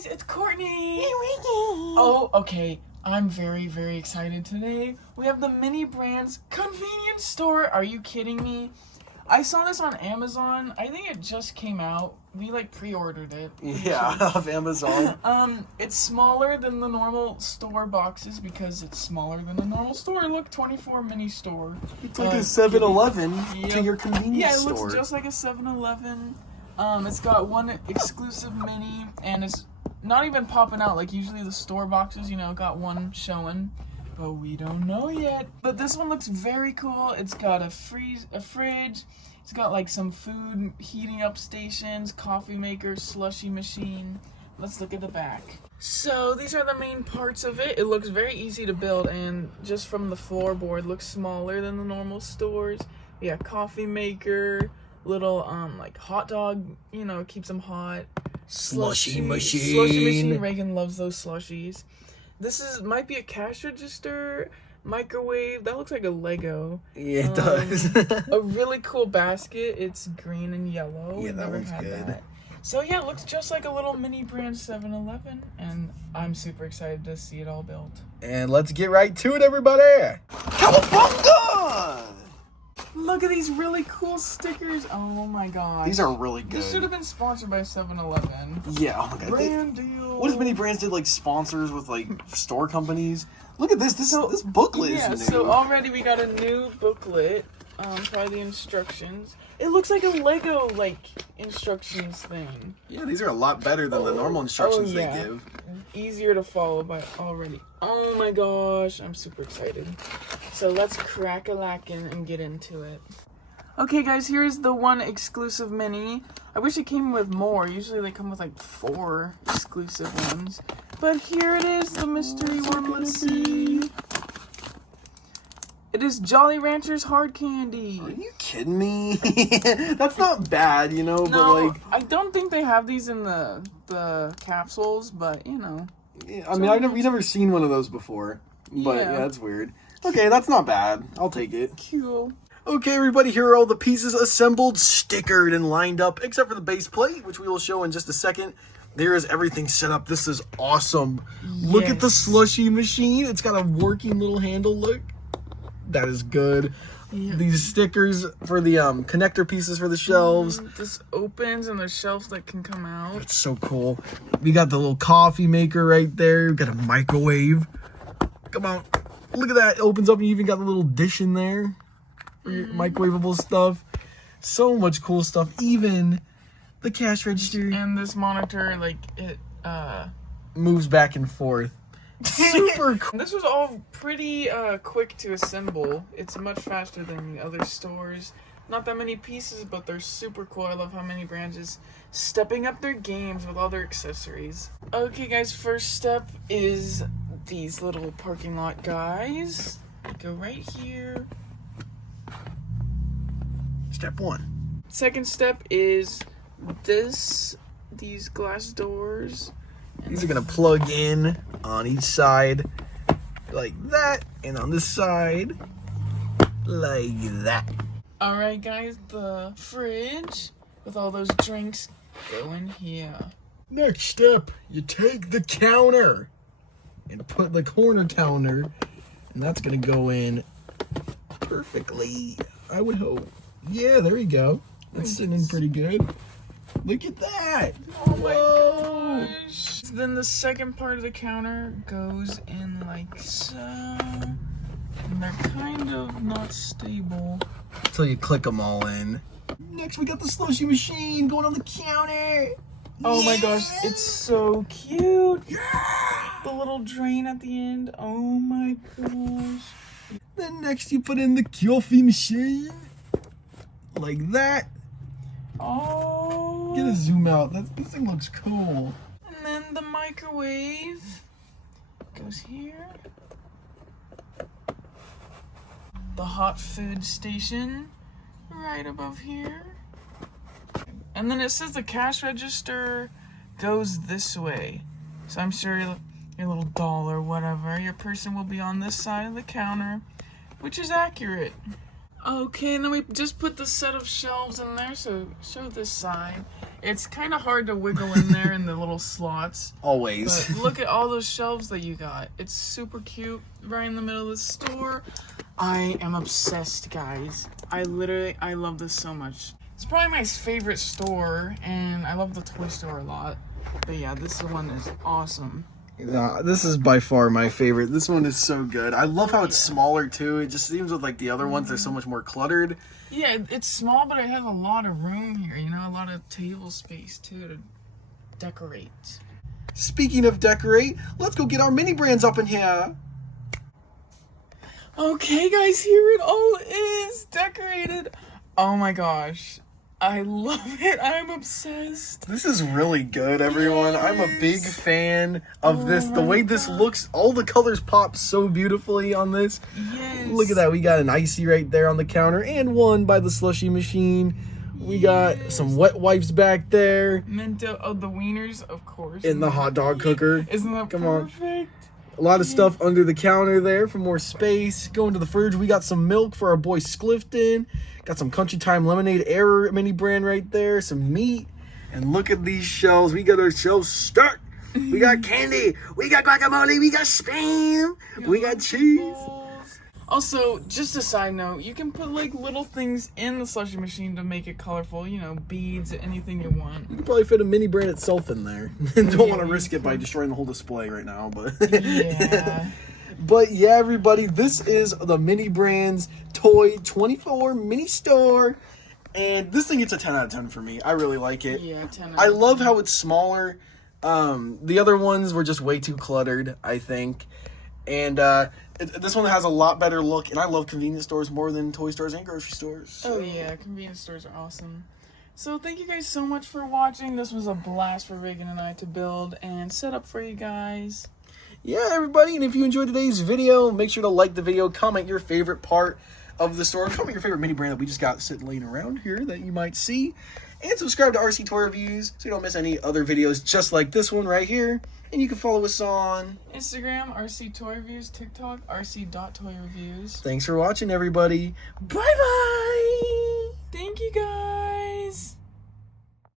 guys, it's Courtney. Oh, okay. I'm very, very excited today. We have the Mini Brands convenience store. Are you kidding me? I saw this on Amazon. I think it just came out. We pre-ordered it. Yeah, off Amazon. It's smaller than the normal store boxes because it's smaller than the normal store. Look, 24 mini store. It's like a 7-Eleven to your convenience store. Yeah, it looks just like a 7-Eleven. It's got one exclusive mini, and it's not even popping out like usually the store boxes, got one showing. But we don't know yet. But this one looks very cool. It's got a fridge. It's got some food heating up stations, coffee maker, slushy machine. Let's look at the back. So these are the main parts of it. It looks very easy to build, and just from the floorboard looks smaller than the normal stores. We got coffee maker, little hot dog, keeps them hot. Slushy machine. Slushy machine. Reagan loves those slushies. This might be a cash register, microwave. That looks like a Lego. Yeah, it does. A really cool basket. It's green and yellow. Yeah, We've that never one's had good. that. So yeah, it looks just like a little mini brand 7-Eleven, and I'm super excited to see it all built. And let's get right to it, everybody. Cowabunga! Look at these really cool stickers. Oh my god. These are really good. This should have been sponsored by 7-Eleven. Yeah, oh my god. Brand deal. What if Mini Brands did sponsors with store companies? Look at this. This booklet is new. So already we got a new booklet. Probably the instructions. It looks like a Lego instructions thing. Yeah, these are a lot better than the normal instructions they give. Easier to follow by already. Oh my gosh, I'm super excited. So let's crack-a-lackin' and get into it. Okay guys, here's the one exclusive mini. I wish it came with more. Usually they come with 4 exclusive ones. But here it is, the mystery one. Let's see. It is Jolly Ranchers hard candy. Are you kidding me? That's not bad, No, but I don't think they have these in the capsules, but Yeah, I mean, we've never seen one of those before. But yeah, that's weird. Okay, that's not bad. I'll take it. Cool. Okay, everybody, here are all the pieces assembled, stickered, and lined up, except for the base plate, which we will show in just a second. There is everything set up. This is awesome. Yes. Look at the slushy machine. It's got a working little handle. Look. That is good. Yeah. These stickers for the connector pieces for the shelves. This opens and there's shelves that can come out. It's so cool. We got the little coffee maker right there. We got a microwave. Come on. Look at that. It opens up and you even got the little dish in there for your microwavable stuff. So much cool stuff. Even the cash register. And this monitor, it moves back and forth. Super cool. This was all pretty quick to assemble. It's much faster than the other stores. Not that many pieces, but they're super cool. I love how Mini Brands is stepping up their games with all their accessories. Okay guys, first step is these little parking lot guys. They go right here. Step 1. Second step is these glass doors. These are going to plug in on each side like that, and on this side like that. Alright guys, the fridge with all those drinks go in here. Next step, you take the counter and put the corner counter, and that's going to go in perfectly, I would hope. Yeah, there you go. That's sitting in pretty good. Look at that! Oh my gosh! Then the second part of the counter goes in like so. And they're kind of not stable. Until you click them all in. Next we got the slushy machine going on the counter! Oh my gosh, it's so cute! Yeah! The little drain at the end. Oh my gosh. Then next you put in the coffee machine. Like that. Oh. Get a zoom out. This thing looks cool. And then the microwave goes here. The hot food station right above here. And then it says the cash register goes this way. So I'm sure your little doll or whatever, your person will be on this side of the counter, which is accurate. Okay, and then we just put the set of shelves in there, so show this side. It's kind of hard to wiggle in there in the little slots. Always. But look at all those shelves that you got. It's super cute, right in the middle of the store. I am obsessed, guys. I love this so much. It's probably my favorite store, and I love the toy store a lot. But yeah, this one is awesome. This is by far my favorite. This one is so good. I love how it's smaller too. It just seems with like the other ones, they're so much more cluttered. Yeah, it's small, but it has a lot of room here, you know, a lot of table space too to decorate. Speaking of decorate, let's go get our mini brands up in here. Okay, guys, here it all is decorated. Oh my gosh. I love it. I'm obsessed. This is really good, everyone. Yes. I'm a big fan of this. The my way this God. looks, all the colors pop so beautifully on this. Yes. Look at that. We got an icy right there on the counter and one by the slushy machine. We got some wet wipes back there. Mento, oh, the wieners, of course. In the hot dog cooker. Isn't that Come on. perfect? A lot of stuff under the counter there for more space. Going to the fridge, we got some milk for our boy Sclifton. Got some Country Time Lemonade Error mini brand right there. Some meat. And look at these shelves. We got our shelves stacked. We got candy. We got guacamole. We got Spam. We got cheese. Also, just a side note, you can put like little things in the slushy machine to make it colorful. You know, beads, anything you want. You could probably fit a mini brand itself in there. Don't want to risk it by destroying the whole display right now, but Yeah. But yeah, everybody, this is the Mini Brands Toy 24 mini store. And this thing gets a 10 out of 10 for me. I really like it. Yeah, 10 I love how it's smaller. The other ones were just way too cluttered, I think. And this one has a lot better look. And I love convenience stores more than toy stores and grocery stores. Oh yeah, convenience stores are awesome. So thank you guys so much for watching. This was a blast for Reagan and I to build and set up for you guys. Yeah, everybody, and if you enjoyed today's video, make sure to like the video, comment your favorite part of the store, comment your favorite mini brand that we just got sitting laying around here that you might see, and subscribe to RC Toy Reviews so you don't miss any other videos just like this one right here. And you can follow us on Instagram, RC Toy Reviews, TikTok, rc.toyreviews. Thanks for watching, everybody. Bye-bye! Thank you guys!